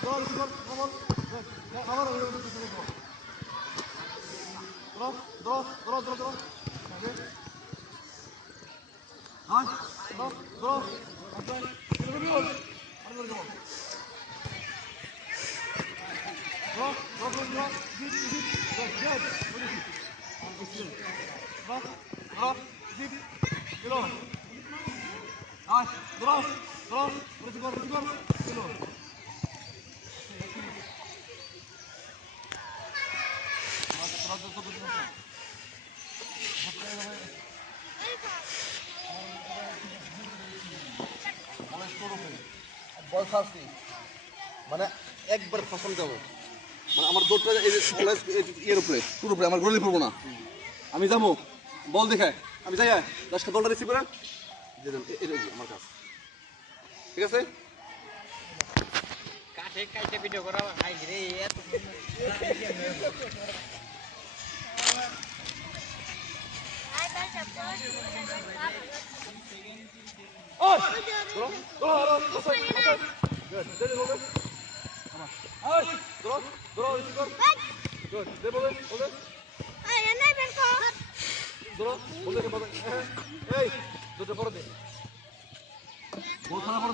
Draw, receiver, come on. Good. Yeah, our draw. Okay. Nice. Draw. Okay. Good. Go. Draw. Zip. Good. Excellent. Draw. Zip. Below. Nice. Draw. Receiver. Below. বল ফার্স্টই মানে একবার ফসল যাব মানে আমার দৌড়টা এই যে এর উপরে পুরো উপরে আমার গোলে পড়বো না আমি যাবো বল দেখায় আমি যাই লাস্টে বলটা রিসিভ করে দিয়ে দেন এটা আমার কাছে ঠিক আছে কাটে ভিডিও করা ভাই রে এত Oh! Go. Good. There you go. Come on. Draw, receiver. Good. There, hold it. Draw, hold it. Hey, do the ball. Ball khana karo